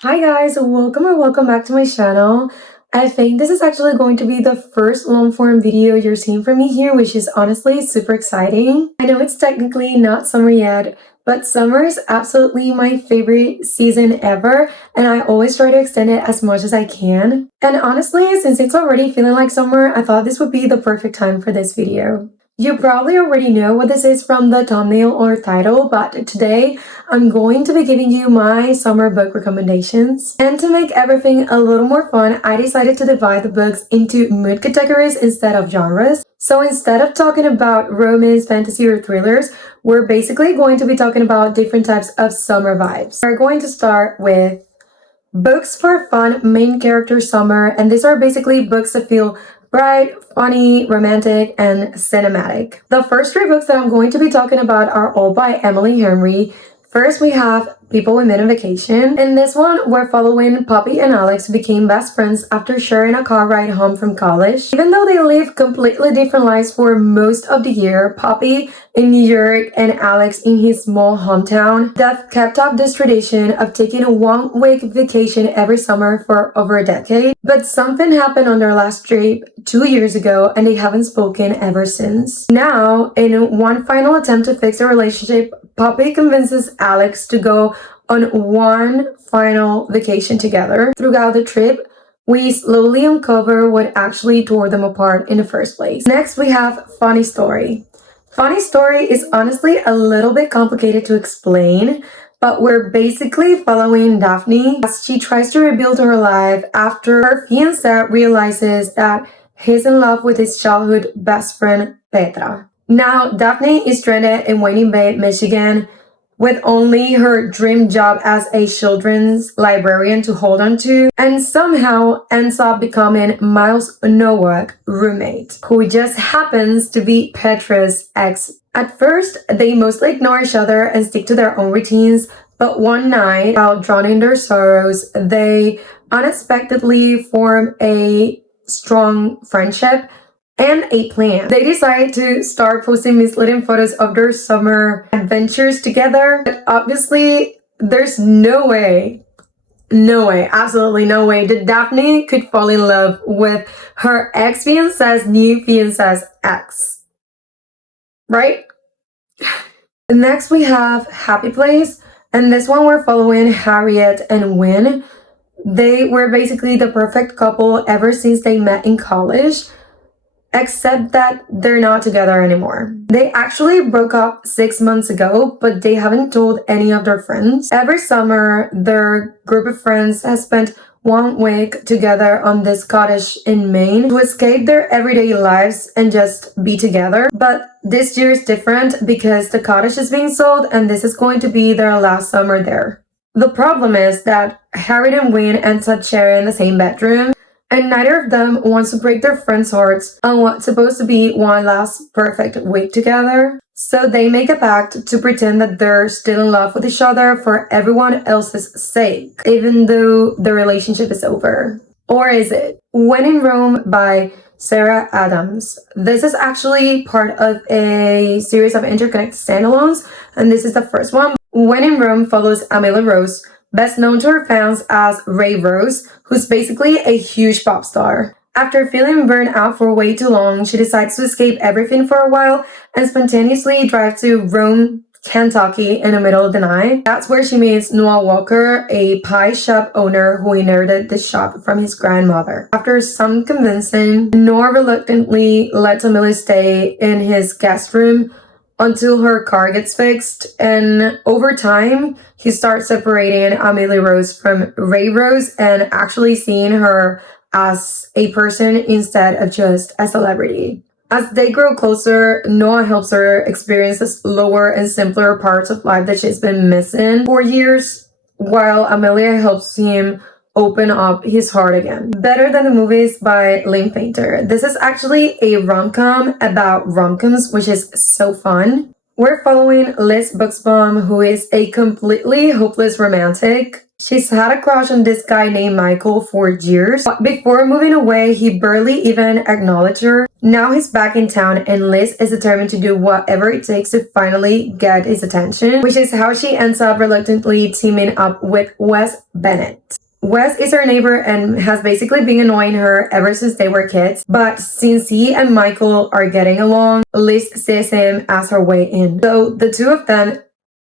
Hi guys, welcome or welcome back to my channel. I think this is actually going to be the first long form video you're seeing from me here, which is honestly super exciting. I know it's technically not summer yet, but summer is absolutely my favorite season ever, and I always try to extend it as much as I can. And honestly, since it's already feeling like summer, I thought this would be the perfect time for this video. You probably already know what this is from the thumbnail or title, but today I'm going to be giving you my summer book recommendations. And to make everything a little more fun, I decided to divide the books into mood categories instead of genres. So instead of talking about romance, fantasy, or thrillers, we're basically going to be talking about different types of summer vibes. We're going to start with books for fun main character summer, and these are basically books that feel bright, funny, romantic, and cinematic. The first three books that I'm going to be talking about are all by Emily Henry. First, we have People We Met on Vacation. In this one, we're following Poppy and Alex, who became best friends after sharing a car ride home from college. Even though they live completely different lives for most of the year, Poppy in New York and Alex in his small hometown, they've kept up this tradition of taking a one-week vacation every summer for over a decade. But something happened on their last trip 2 years ago, and they haven't spoken ever since. Now, in one final attempt to fix their relationship, Poppy convinces Alex to go on one final vacation together. Throughout the trip, we slowly uncover what actually tore them apart in the first place. Next, we have Funny Story. Funny Story is honestly a little bit complicated to explain, but we're basically following Daphne as she tries to rebuild her life after her fiancé realizes that he's in love with his childhood best friend, Petra. Now, Daphne is stranded in Wayne Bay, Michigan, with only her dream job as a children's librarian to hold on to, and somehow ends up becoming Miles' Nowak roommate, who just happens to be Petra's ex. At first, they mostly ignore each other and stick to their own routines, but one night, while drowning their sorrows, they unexpectedly form a strong friendship and a plan. They decide to start posting misleading photos of their summer adventures together. But obviously, there's no way, absolutely no way that Daphne could fall in love with her ex-fiancé's new fiancé's ex. Right? Next, we have Happy Place. And this one we're following Harriet and Wynne. They were basically the perfect couple ever since they met in college, except that they're not together anymore. They actually broke up 6 months ago, but they haven't told any of their friends. Every summer, their group of friends has spent 1 week together on this cottage in Maine to escape their everyday lives and just be together. But this year is different because the cottage is being sold and this is going to be their last summer there. The problem is that Harriet and Wayne ends up sharing the same bedroom, and neither of them wants to break their friends' hearts on what's supposed to be one last perfect week together. So they make a pact to pretend that they're still in love with each other for everyone else's sake, even though the relationship is over. Or is it? When in Rome by Sarah Adams. This is actually part of a series of interconnected standalones, and this is the first one. When in Rome follows Amelia Rose, best known to her fans as Ray Rose, who's basically a huge pop star. After feeling burned out for way too long, she decides to escape everything for a while and spontaneously drive to Rome, Kentucky in the middle of the night. That's where she meets Noah Walker, a pie shop owner who inherited the shop from his grandmother. After some convincing, Noah reluctantly lets Amelia stay in his guest room until her car gets fixed, and over time, he starts separating Amelia Rose from Ray Rose and actually seeing her as a person instead of just a celebrity. As they grow closer, Noah helps her experience the slower and simpler parts of life that she's been missing for years, while Amelia helps him open up his heart again. Better Than the Movies by Lynn Painter. This is actually a rom-com about rom-coms, which is so fun. We're following Liz Buxbaum, who is a completely hopeless romantic. She's had a crush on this guy named Michael for years. But before moving away, he barely even acknowledged her. Now he's back in town and Liz is determined to do whatever it takes to finally get his attention, which is how she ends up reluctantly teaming up with Wes Bennett. Wes is her neighbor and has basically been annoying her ever since they were kids, but since he and Michael are getting along, Liz sees him as her way in. So the two of them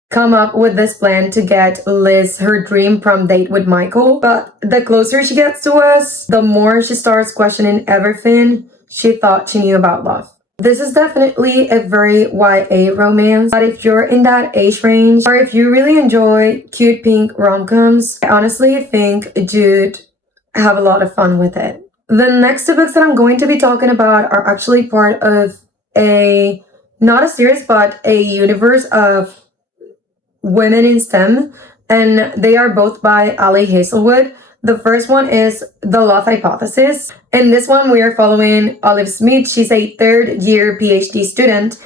come up with this plan to get Liz her dream prom date with Michael, but the closer she gets to us, the more she starts questioning everything she thought she knew about love. This is definitely a very YA romance, but if you're in that age range, or if you really enjoy cute pink rom-coms, I honestly think you'd have a lot of fun with it. The next two books that I'm going to be talking about are actually part of not a series, but a universe of women in STEM, and they are both by Ali Hazelwood. The first one is The Love Hypothesis. In this one, we are following Olive Smith. She's a third-year PhD student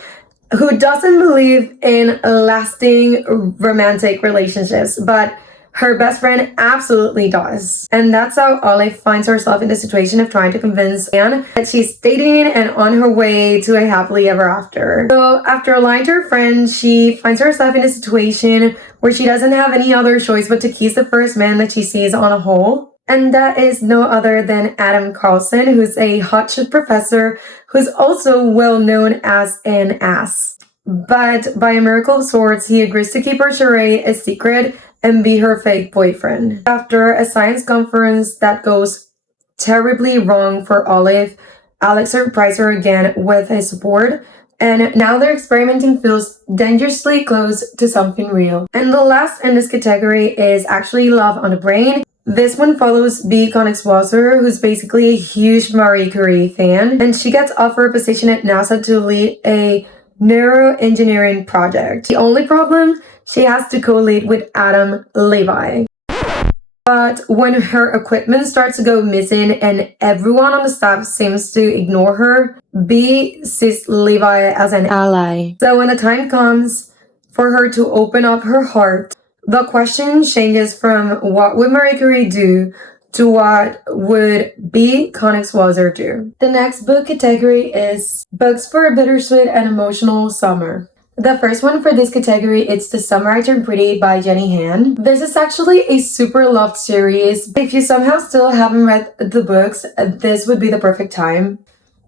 who doesn't believe in lasting romantic relationships, but her best friend absolutely does. And that's how Olive finds herself in the situation of trying to convince Anne that she's dating and on her way to a happily ever after. So after lying to her friend, she finds herself in a situation where she doesn't have any other choice but to kiss the first man that she sees on a hole. And that is no other than Adam Carlson, who's a hotshot professor who's also well known as an ass. But by a miracle of sorts, he agrees to keep her charade a secret and be her fake boyfriend. After a science conference that goes terribly wrong for Olive, Alex surprises her again with his support, and now their experimenting feels dangerously close to something real. And the last in this category is actually Love on the Brain. This one follows B. Königswasser, who's basically a huge Marie Curie fan, and she gets offered a position at NASA to lead a neuroengineering project. The only problem? She has to co-lead with Adam Levy. But when her equipment starts to go missing and everyone on the staff seems to ignore her, B sees Levi as an ally. So when the time comes for her to open up her heart, the question changes from what would Marie Curie do to what would B. Königswasser do. The next book category is Books for a Bittersweet and Emotional Summer. The first one for this category is The Summer I Turned Pretty by Jenny Han. This is actually a super loved series. If you somehow still haven't read the books, this would be the perfect time.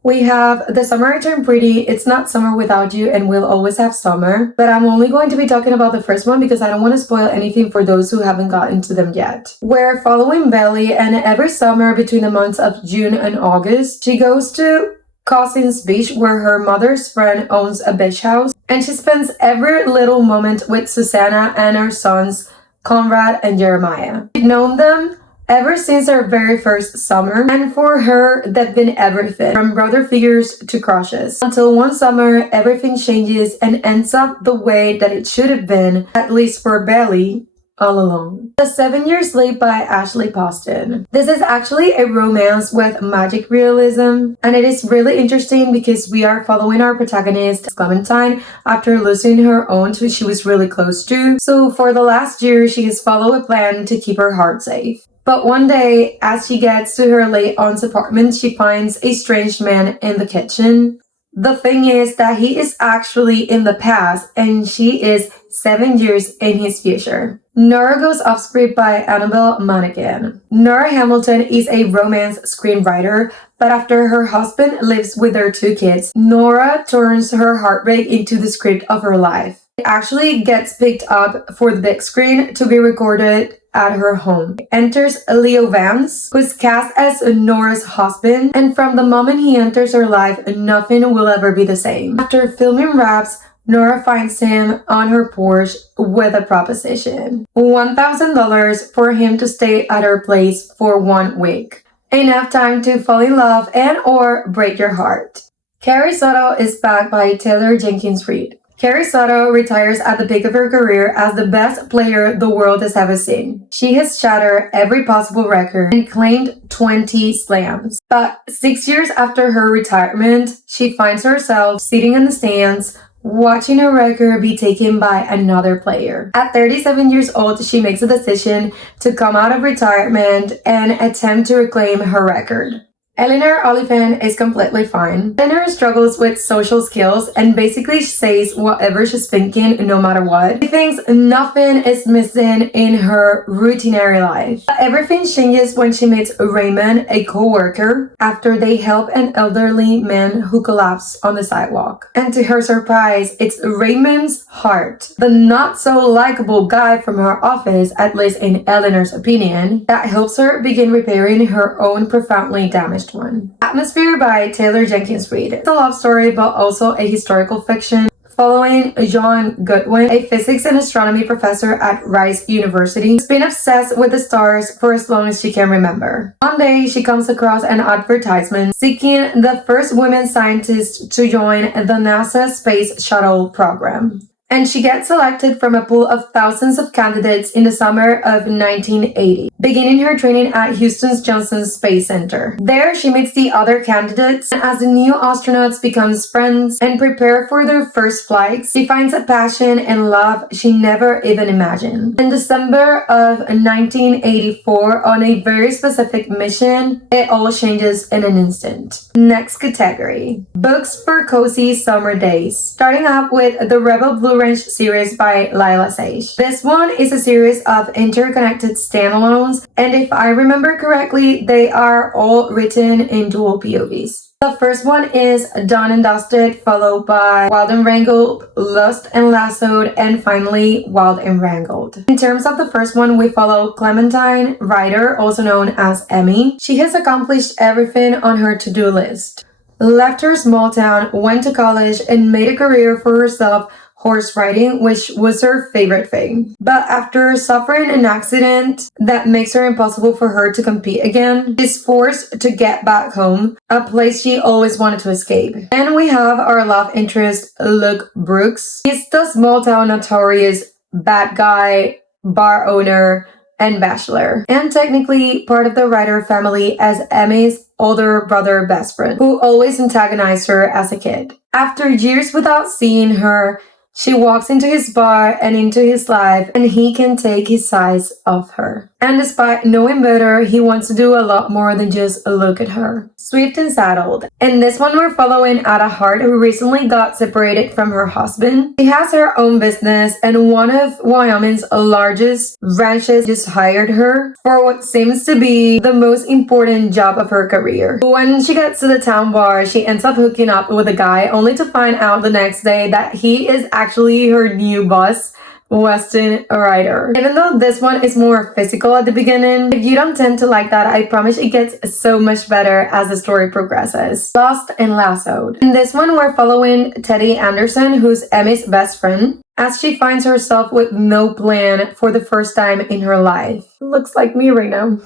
We have The Summer I Turned Pretty, It's Not Summer Without You, and We'll Always Have Summer. But I'm only going to be talking about the first one because I don't want to spoil anything for those who haven't gotten to them yet. We're following Belly, and every summer between the months of June and August, she goes to Cousins Beach, where her mother's friend owns a beach house, and she spends every little moment with Susanna and her sons, Conrad and Jeremiah. She's known them ever since their very first summer, and for her, they've been everything, from brother figures to crushes. Until one summer, everything changes and ends up the way that it should have been, at least for Belly, all along. The 7 Years Sleep by Ashley Poston. This is actually a romance with magic realism, and it is really interesting because we are following our protagonist, Clementine, after losing her aunt who she was really close to. So for the last year, she has followed a plan to keep her heart safe. But one day, as she gets to her late aunt's apartment, she finds a strange man in the kitchen. The thing is that he is actually in the past and she is 7 years in his future. Nora Goes Off Script by Annabelle Monaghan. Nora Hamilton is a romance screenwriter, but after her husband lives with their 2 kids, Nora turns her heartbreak into the script of her life. It actually gets picked up for the big screen to be recorded at her home. Enters Leo Vance, who's cast as Nora's husband, and from the moment he enters her life, nothing will ever be the same. After filming wraps, Nora finds him on her porch with a proposition. $1,000 for him to stay at her place for 1 week. Enough time to fall in love and or break your heart. Carrie Soto is back by Taylor Jenkins Reid. Carrie Soto retires at the peak of her career as the best player the world has ever seen. She has shattered every possible record and claimed 20 slams. But 6 years after her retirement, she finds herself sitting in the stands watching a record be taken by another player. At 37 years old, she makes a decision to come out of retirement and attempt to reclaim her record. Eleanor Oliphant is completely fine. Eleanor struggles with social skills and basically says whatever she's thinking no matter what. She thinks nothing is missing in her routinary life. But everything changes when she meets Raymond, a co-worker, after they help an elderly man who collapsed on the sidewalk. And to her surprise, it's Raymond's heart, the not so likable guy from her office, at least in Eleanor's opinion, that helps her begin repairing her own profoundly damaged one. Atmosphere by Taylor Jenkins Reid. It's a love story but also a historical fiction following John Goodwin, a physics and astronomy professor at Rice University, who's been obsessed with the stars for as long as she can remember. One day, she comes across an advertisement seeking the first women scientist to join the NASA Space Shuttle program. And she gets selected from a pool of thousands of candidates in the summer of 1980, beginning her training at Houston's Johnson Space Center. There, she meets the other candidates, and as the new astronauts become friends and prepare for their first flights, she finds a passion and love she never even imagined. In December of 1984, on a very specific mission, it all changes in an instant. Next category: books for cozy summer days. Starting up with the Rebel Blue series by Lila Sage. This one is a series of interconnected standalones, and if I remember correctly, they are all written in dual POVs. The first one is Done and Dusted, followed by Wild and Wrangled, Lost and Lassoed, and finally Wild and Wrangled. In terms of the first one, we follow Clementine Ryder, also known as Emmy. She has accomplished everything on her to-do list. Left her small town, went to college, and made a career for herself horse riding, which was her favorite thing. But after suffering an accident that makes it impossible for her to compete again, she's forced to get back home, a place she always wanted to escape. And we have our love interest, Luke Brooks. He's the small town notorious bad guy, bar owner, and bachelor, and technically part of the Ryder family as Emmy's older brother best friend, who always antagonized her as a kid. After years without seeing her, she walks into his bar and into his life, and he can take his eyes off her. And despite knowing better, he wants to do a lot more than just look at her. Swift and Saddled. In this one, we're following Ada Hart, who recently got separated from her husband. She has her own business, and one of Wyoming's largest ranches just hired her for what seems to be the most important job of her career. When she gets to the town bar, she ends up hooking up with a guy, only to find out the next day that he is actually her new boss, Weston Ryder. Even though this one is more physical at the beginning, if you don't tend to like that, I promise it gets so much better as the story progresses. Lost and Lassoed. In this one, we're following Teddy Anderson, who's Emmy's best friend, as she finds herself with no plan for the first time in her life. Looks like me right now.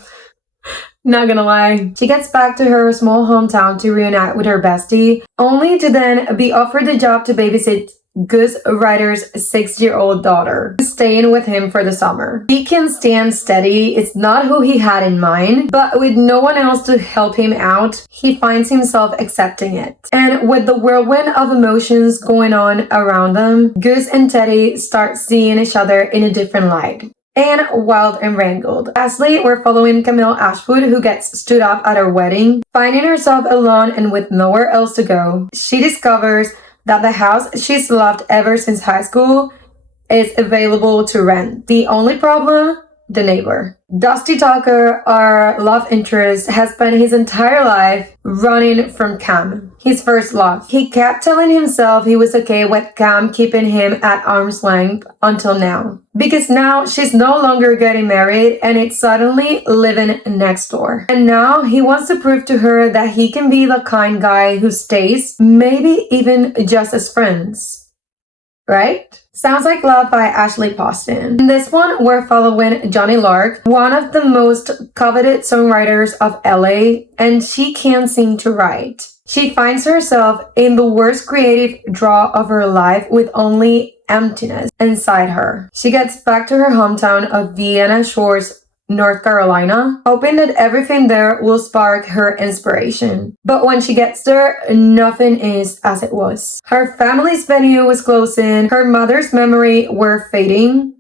Not gonna lie. She gets back to her small hometown to reunite with her bestie, only to then be offered the job to babysit Gus Ryder's 6-year-old daughter, staying with him for the summer. He can stand steady, it's not who he had in mind, but with no one else to help him out, he finds himself accepting it. And with the whirlwind of emotions going on around them, Gus and Teddy start seeing each other in a different light. And Wild and Wrangled. Lastly, we're following Camille Ashwood, who gets stood up at her wedding. Finding herself alone and with nowhere else to go, she discovers that the house she's loved ever since high school is available to rent. The only problem? The neighbor. Dusty Tucker, our love interest, has spent his entire life running from Cam, his first love. He kept telling himself he was okay with Cam keeping him at arm's length until now. Because now she's no longer getting married and it's suddenly living next door. And now he wants to prove to her that he can be the kind guy who stays, maybe even just as friends. Right? Sounds Like Love by Ashley Poston. In this one, we're following Johnny Lark, one of the most coveted songwriters of LA, and she can't seem to write. She finds herself in the worst creative draw of her life with only emptiness inside her. She gets back to her hometown of Vienna Shores North Carolina, hoping that everything there will spark her inspiration. But when she gets there, nothing is as it was. Her family's venue was closing, her mother's memory were fading,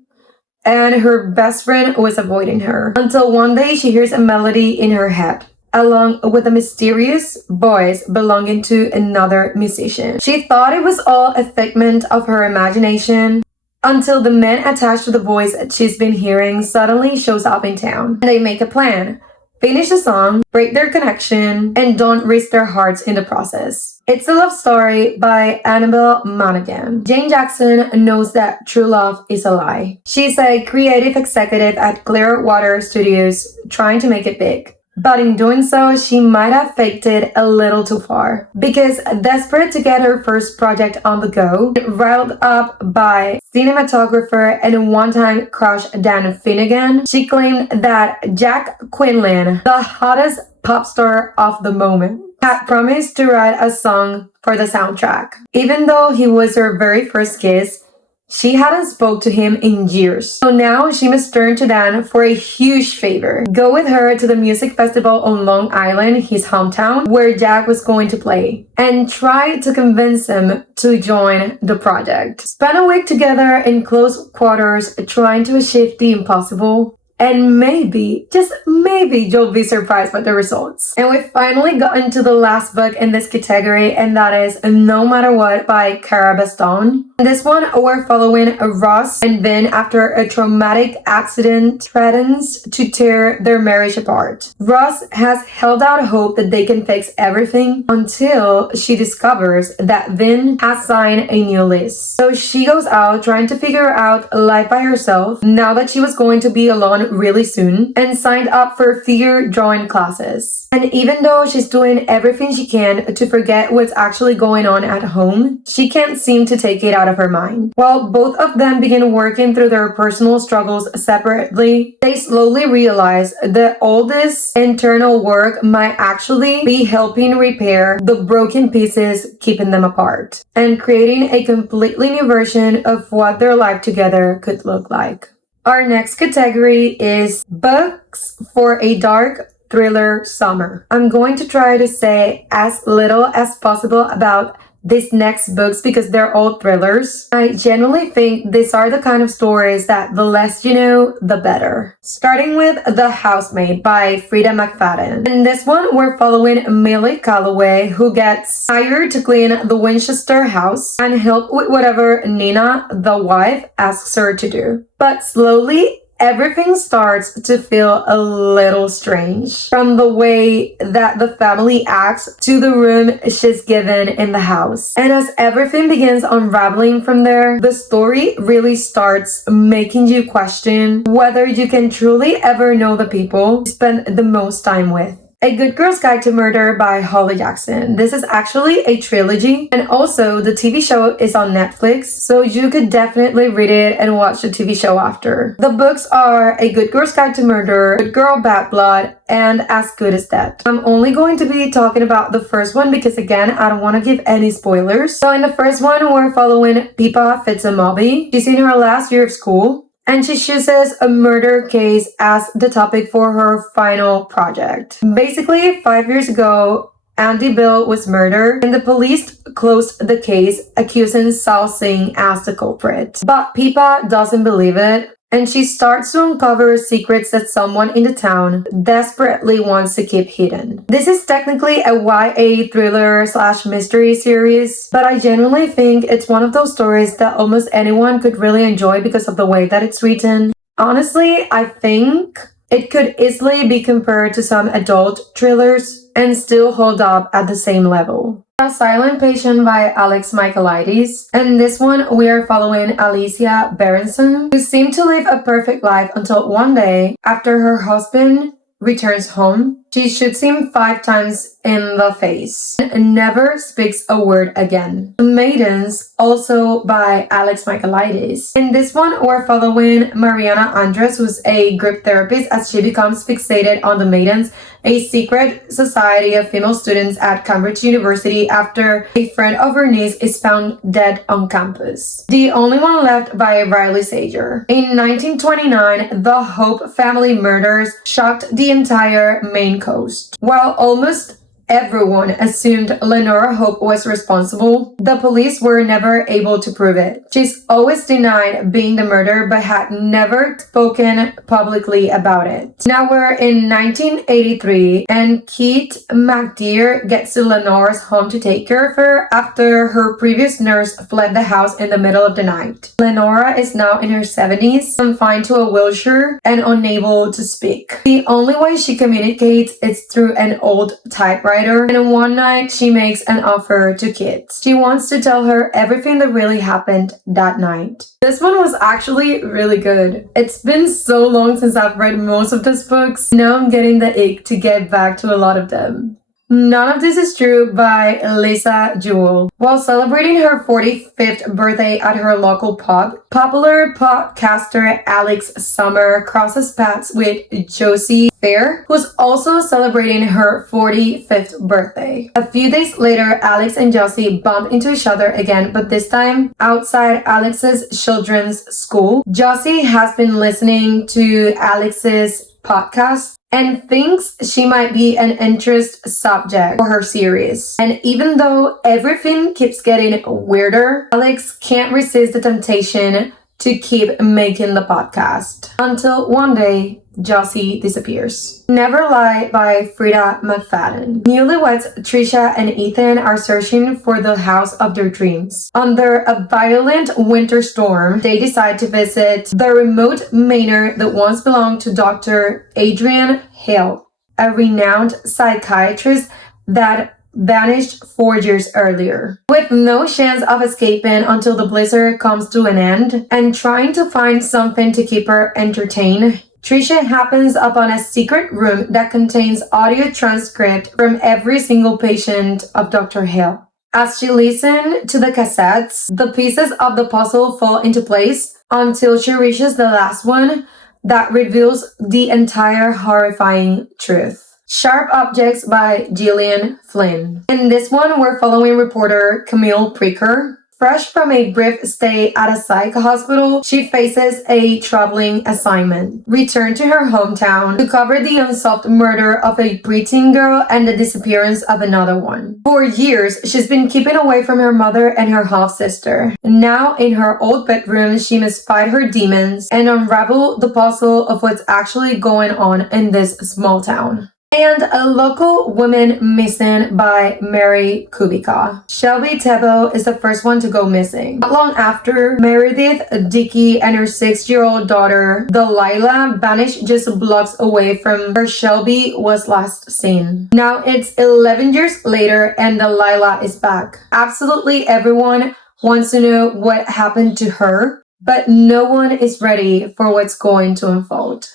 and her best friend was avoiding her. Until one day she hears a melody in her head, along with a mysterious voice belonging to another musician. She thought it was all a figment of her imagination, until the man attached to the voice she's been hearing suddenly shows up in town. They make a plan, finish the song, break their connection, and don't risk their hearts in the process. It's a love story by Annabelle Monaghan. Jane Jackson knows that true love is a lie. She's a creative executive at Clearwater Studios, trying to make it big. But in doing so, she might have faked it a little too far. Because desperate to get her first project on the go, riled up by cinematographer and one-time crush Dan Finnegan, she claimed that Jack Quinlan, the hottest pop star of the moment, had promised to write a song for the soundtrack. Even though he was her very first kiss, she hadn't spoke to him in years. So now she must turn to Dan for a huge favor. Go with her to the music festival on Long Island, his hometown, where Jack was going to play, and try to convince him to join the project. Spend a week together in close quarters trying to achieve the impossible. And maybe, just maybe, you'll be surprised by the results. And we've finally gotten to the last book in this category, and that is No Matter What by Cara Baston. In this one, we're following Ross and Vin after a traumatic accident threatens to tear their marriage apart. Ross has held out hope that they can fix everything until she discovers that Vin has signed a new lease. So she goes out trying to figure out life by herself now that she was going to be alone really soon, and signed up for figure drawing classes. And even though she's doing everything she can to forget what's actually going on at home, she can't seem to take it out of her mind. While both of them begin working through their personal struggles separately, they slowly realize that all this internal work might actually be helping repair the broken pieces keeping them apart, and creating a completely new version of what their life together could look like. Our next category is books for a dark thriller summer. I'm going to try to say as little as possible about these next books because they're all thrillers. I genuinely think these are the kind of stories that the less you know, the better. Starting with The Housemaid by Frida McFadden. In this one, we're following Millie Calloway, who gets hired to clean the Winchester house and help with whatever Nina, the wife, asks her to do. But slowly, everything starts to feel a little strange, from the way that the family acts to the room she's given in the house. And as everything begins unraveling from there, the story really starts making you question whether you can truly ever know the people you spend the most time with. A Good Girl's Guide to Murder by Holly Jackson. This is actually a trilogy, and also the TV show is on Netflix, so you could definitely read it and watch the TV show after. The books are A Good Girl's Guide to Murder, Good Girl, Bad Blood, and As Good as Dead. I'm only going to be talking about the first one because, again, I don't want to give any spoilers. So in the first one, we're following Pippa Fitzmaurice. She's in her last year of school, and she chooses a murder case as the topic for her final project. Basically, 5 years ago, Andy Bill was murdered, and the police closed the case, accusing Sal Singh as the culprit. But Pippa doesn't believe it, and she starts to uncover secrets that someone in the town desperately wants to keep hidden. This is technically a YA thriller/mystery series, but I genuinely think it's one of those stories that almost anyone could really enjoy because of the way that it's written. Honestly, I think it could easily be compared to some adult thrillers and still hold up at the same level. A Silent Patient by Alex Michaelides. And this one, we are following Alicia Berenson, who seemed to live a perfect life until one day, after her husband returns home, She shoots him 5 times in the face and never speaks a word again. Maidens, also by Alex Michaelides. In this one, we're following Mariana Andres, who's a group therapist, as she becomes fixated on the Maidens, a secret society of female students at Cambridge University, after a friend of her niece is found dead on campus. The only one left by Riley Sager. In 1929, the Hope family murders shocked the entire Maine coast. While almost everyone assumed Lenora Hope was responsible, the police were never able to prove it. She's always denied being the murderer, but had never spoken publicly about it. Now we're in 1983, and Keith McDear gets to Lenora's home to take care of her after her previous nurse fled the house in the middle of the night. Lenora is now in her 70s, confined to a wheelchair and unable to speak. The only way she communicates is through an old typewriter, and one night she makes an offer to Kit. She wants to tell her everything that really happened that night. This one was actually really good. It's been so long since I've read most of these books. Now I'm getting the ick to get back to a lot of them. None of This Is True by Lisa Jewell. While celebrating her 45th birthday at her local pub, popular podcaster Alex Summer crosses paths with Josie Weir, who's also celebrating her 45th birthday. A few days later, Alex and Josie bump into each other again, but this time outside Alex's children's school. Josie has been listening to Alex's podcast and thinks she might be an interest subject for her series. And even though everything keeps getting weirder, Alex can't resist the temptation to keep making the podcast. Until one day, Josie disappears. Never Lie by Frida McFadden. Newlyweds Trisha and Ethan are searching for the house of their dreams. Under a violent winter storm, they decide to visit the remote manor that once belonged to Dr. Adrian Hale, a renowned psychiatrist that vanished 4 years earlier. With no chance of escaping until the blizzard comes to an end, and trying to find something to keep her entertained, Trisha happens upon a secret room that contains audio transcript from every single patient of Dr. Hill. As she listens to the cassettes, the pieces of the puzzle fall into place until she reaches the last one that reveals the entire horrifying truth. Sharp Objects by Gillian Flynn. In this one, we're following reporter Camille Preaker. Fresh from a brief stay at a psych hospital, she faces a troubling assignment. Return to her hometown to cover the unsolved murder of a preteen girl and the disappearance of another one. For years, she's been keeping away from her mother and her half-sister. Now, in her old bedroom, she must fight her demons and unravel the puzzle of what's actually going on in this small town. And A Local Woman Missing by Mary Kubica. Shelby Tebow is the first one to go missing. Not long after, Meredith Dickey and her 6-year-old daughter, Delilah, vanished just blocks away from where Shelby was last seen. Now it's 11 years later and Delilah is back. Absolutely everyone wants to know what happened to her, but no one is ready for what's going to unfold.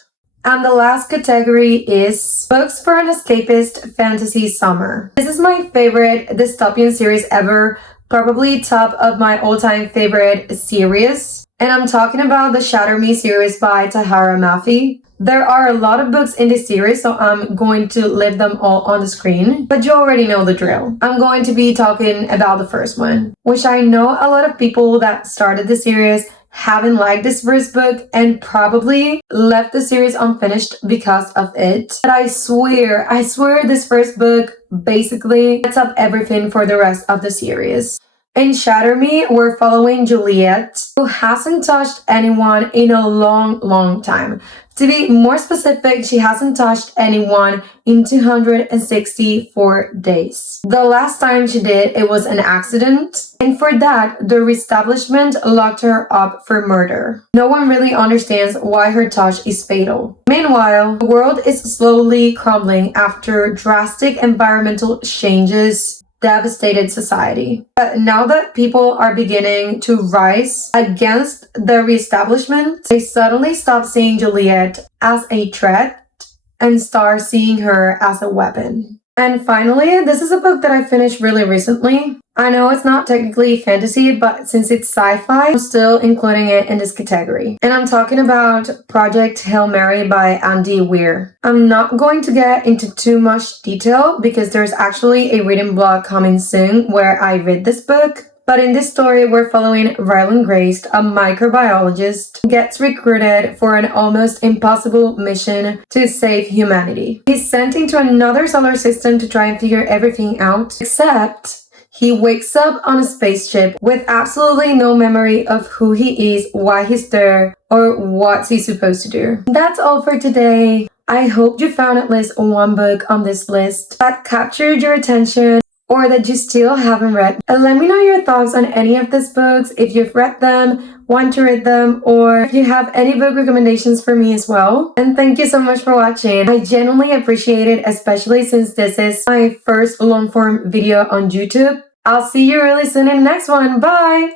And the last category is Books for an Escapist Fantasy Summer. This is my favorite dystopian series ever, probably top of my all-time favorite series. And I'm talking about the Shatter series by Tahereh Mafi. There are a lot of books in this series, so I'm going to leave them all on the screen, but you already know the drill. I'm going to be talking about the first one, which I know a lot of people that started the series haven't liked this first book and probably left the series unfinished because of it. But I swear this first book basically sets up everything for the rest of the series. In Shatter Me, we're following Juliet, who hasn't touched anyone in a long time. To be more specific, she hasn't touched anyone in 264 days. The last time she did, it was an accident, and for that, the reestablishment locked her up for murder. No one really understands why her touch is fatal. Meanwhile, the world is slowly crumbling after drastic environmental changes devastated society. But now that people are beginning to rise against the reestablishment, they suddenly stop seeing Juliet as a threat and start seeing her as a weapon. And finally, this is a book that I finished really recently. I know it's not technically fantasy, but since it's sci-fi, I'm still including it in this category. And I'm talking about Project Hail Mary by Andy Weir. I'm not going to get into too much detail because there's actually a reading blog coming soon where I read this book. But in this story, we're following Rylan Grace, a microbiologist who gets recruited for an almost impossible mission to save humanity. He's sent into another solar system to try and figure everything out, except he wakes up on a spaceship with absolutely no memory of who he is, why he's there, or what he's supposed to do. That's all for today. I hope you found at least one book on this list that captured your attention or that you still haven't read. And let me know your thoughts on any of these books, if you've read them, want to read them, or if you have any book recommendations for me as well. And thank you so much for watching. I genuinely appreciate it, especially since this is my first long-form video on YouTube. I'll see you really soon in the next one. Bye!